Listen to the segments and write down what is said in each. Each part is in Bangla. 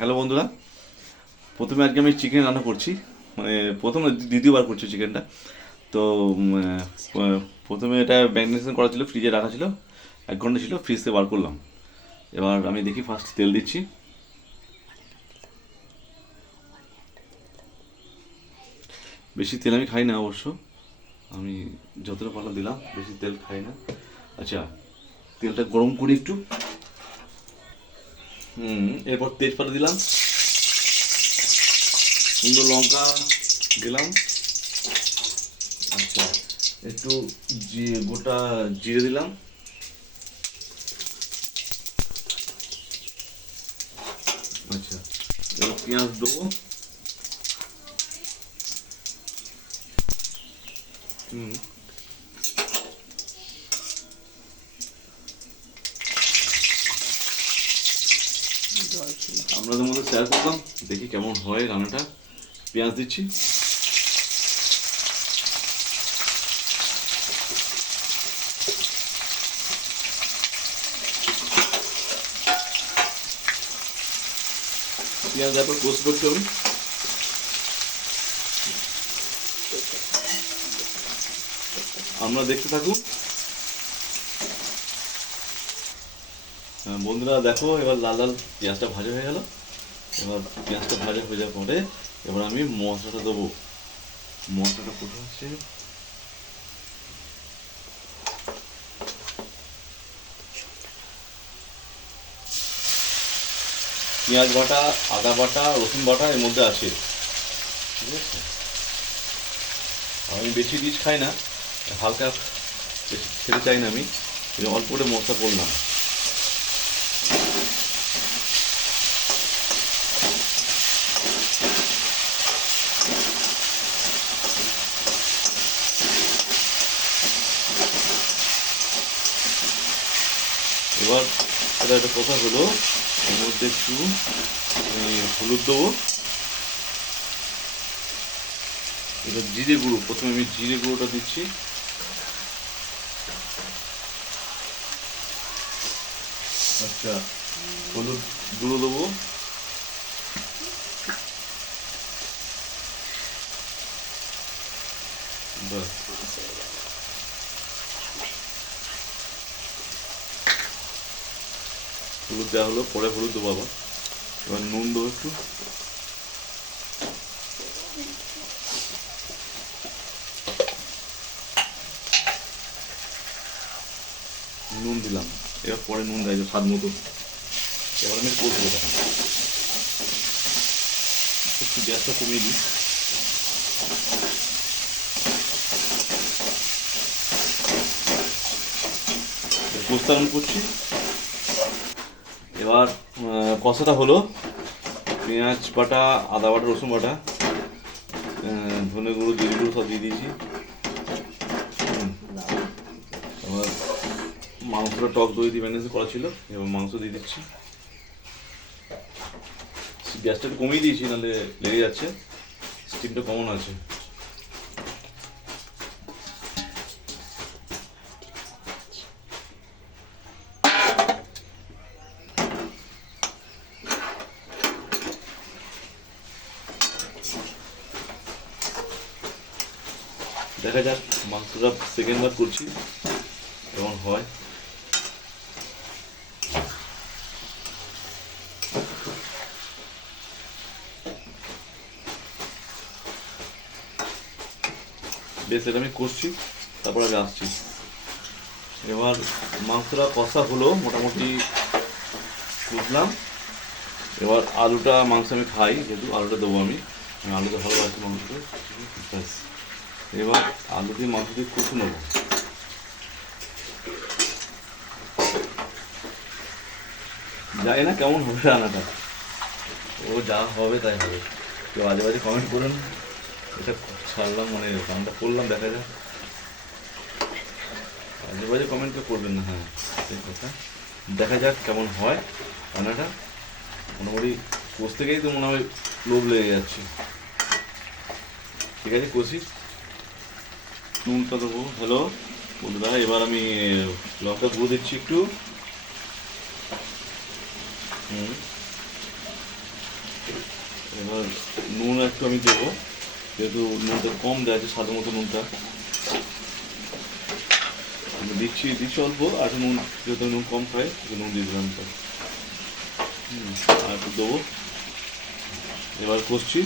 হ্যালো বন্ধুরা, প্রথমে আজকে আমি চিকেন রান্না করছি। মানে প্রথম না, দ্বিতীয়বার করছি চিকেনটা। তো প্রথমে এটা ম্যারিনেশন করা ছিল, ফ্রিজে রাখা ছিল, 1 ঘন্টা ছিল, ফ্রিজ থেকে বার করলাম। এবার আমি দেখি, ফার্স্ট তেল দিচ্ছি। বেশি তেল আমি খাই না অবশ্য, আমি যতটা পারলাম দিলাম, বেশি তেল খাই না। আচ্ছা, তেলটা গরম করি একটু। এরপর তেজপাতা দিলাম, সুন্দর লঙ্কা দিলাম। আচ্ছা, একটু গোটা জিরে দিলাম। আচ্ছা, এবার পেঁয়াজ দেবো। হুম আপনাদের মধ্যে শেয়ার করলাম, দেখি কেমন হয় রান্নাটা। পেঁয়াজ দিচ্ছি। পেঁয়াজ তারপর কষতে করতে হবে। আমরা দেখতে থাকুন। বন্ধুরা দেখো, এবার লাল লাল পেঁয়াজটা ভাজা হয়ে গেল। এবার পেঁয়াজটা ভাজা হয়ে যাওয়ার পরে এবার আমি মশলাটা দেবো। মশলাটা কোথায় আছে? পেঁয়াজ বাটা, আদা বাটা, রসুন বাটা এর মধ্যে আছে, ঠিক আছে? আমি বেশি রিচ খাই না, হালকা বেশি খেতে চাই না আমি, অল্প করে মশলা করলাম। এবার এটা একটা কথা হলো, এর মধ্যে একটু হলুদ দেবো। এটা জিরে গুঁড়ো, প্রথমে আমি জিরে গুঁড়োটা দিচ্ছি। আচ্ছা, হলুদ গুঁড়ো দেবো। ব্যাস, হলুদ দেওয়া হলো, পরে হলুদ দেবো আবার। এবার নুন দেবো একটু। নুন দিলাম, এবার পরে নুন দেয় স্বাদ মতো। এবার আমি কষবো এটা, একটু গ্যাসটা কমিয়ে দিই। কষতে আরম্ভ করছি। এবার কষাটা হলো, পেঁয়াজ বাটা, আদা বাটা, রসুন বাটা, ধনে গুঁড়ো, জিরে গুঁড়ো সব দিয়ে দিয়েছি। এবার মাংসটা টক দই দিয়ে ম্যারিনেশন করা ছিল, এবার মাংস দিয়ে দিচ্ছি। গ্যাসটা একটু কমিয়ে দিয়েছি, নাহলে লেগে যাচ্ছে, স্টিমটা কমন আছে। দেখা যাক, মাংসটা সেকেন্ড বার করছি, কেমন হয়। বেশ, এটা আমি করছি, তারপর আমি আসছি। এবার মাংসটা কষা হলো মোটামুটি, বুঝলাম। এবার আলুটা, মাংস আমি খাই যেহেতু, আলুটা দেবো আমি। আমি আলুটা ভালোবাসি মাংসতে। ব্যাস, এবার আলু দিয়ে মাংস দিয়ে কষে নেবো। জানি না কেমন হবে রান্নাটা, ও যা হবে তাই হবে। কেউ বাজে বাজে কমেন্ট করুন, এটা ছাড়লাম, মানে রান্নাটা করলাম, দেখা যাক। বাজে বাজে কমেন্ট তো করবেন না, হ্যাঁ সেই কথা। দেখা যাক কেমন হয় রান্নাটা। মোটামুটি কষতে গিয়েই তো মনে হয় লোভ লেগে যাচ্ছে। ঠিক আছে, কষি। নুনটা দেবো। হ্যালো বন্ধুরা, এবার আমি লঙ্কা গুঁড়ো দিচ্ছি একটু। হুম এবার নুন একটু আমি দেবো, যেহেতু নুনটা কম দেওয়া আছে, স্বাদ মতো নুনটা আমি দিচ্ছি অল্প, আর একটু নুন, যেহেতু নুন কম খাই একটু নুন দিয়ে দিলাম তো। আর একটু দেবো, এবার কষছি।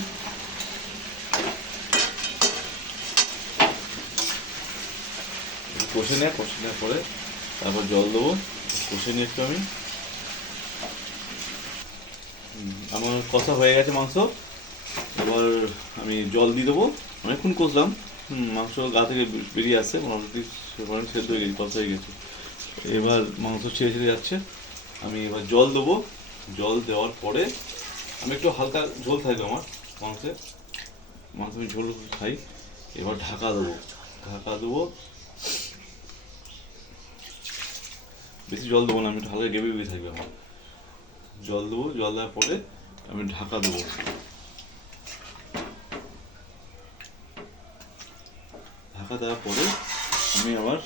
কষে নেওয়ার পরে তারপর জল দেবো, কষে নিয়ে একটু আমি। আমার কষা হয়ে গেছে মাংস, এবার আমি জল দিয়ে দেবো। অনেকক্ষণ কষলাম, মাংস গা থেকে বেরিয়ে আসছে মোটামুটি, সেদ্ধ হয়ে গেছে, কষা হয়ে গেছে। এবার মাংস ছেড়ে ছেড়ে যাচ্ছে, আমি এবার জল দেবো। জল দেওয়ার পরে আমি একটু হালকা ঝোল থাকবে আমার মাংসে, মাংস আমি ঝোল খাই। এবার ঢাকা দেবো, বেশি জল দেবো না, আমি একটু হালকা গ্রেভি থাকবে আমার। জল দেবো, জল দেওয়ার পরে আমি ঢাকা দেবো। ঢাকা দেওয়ার পরে আমি আবার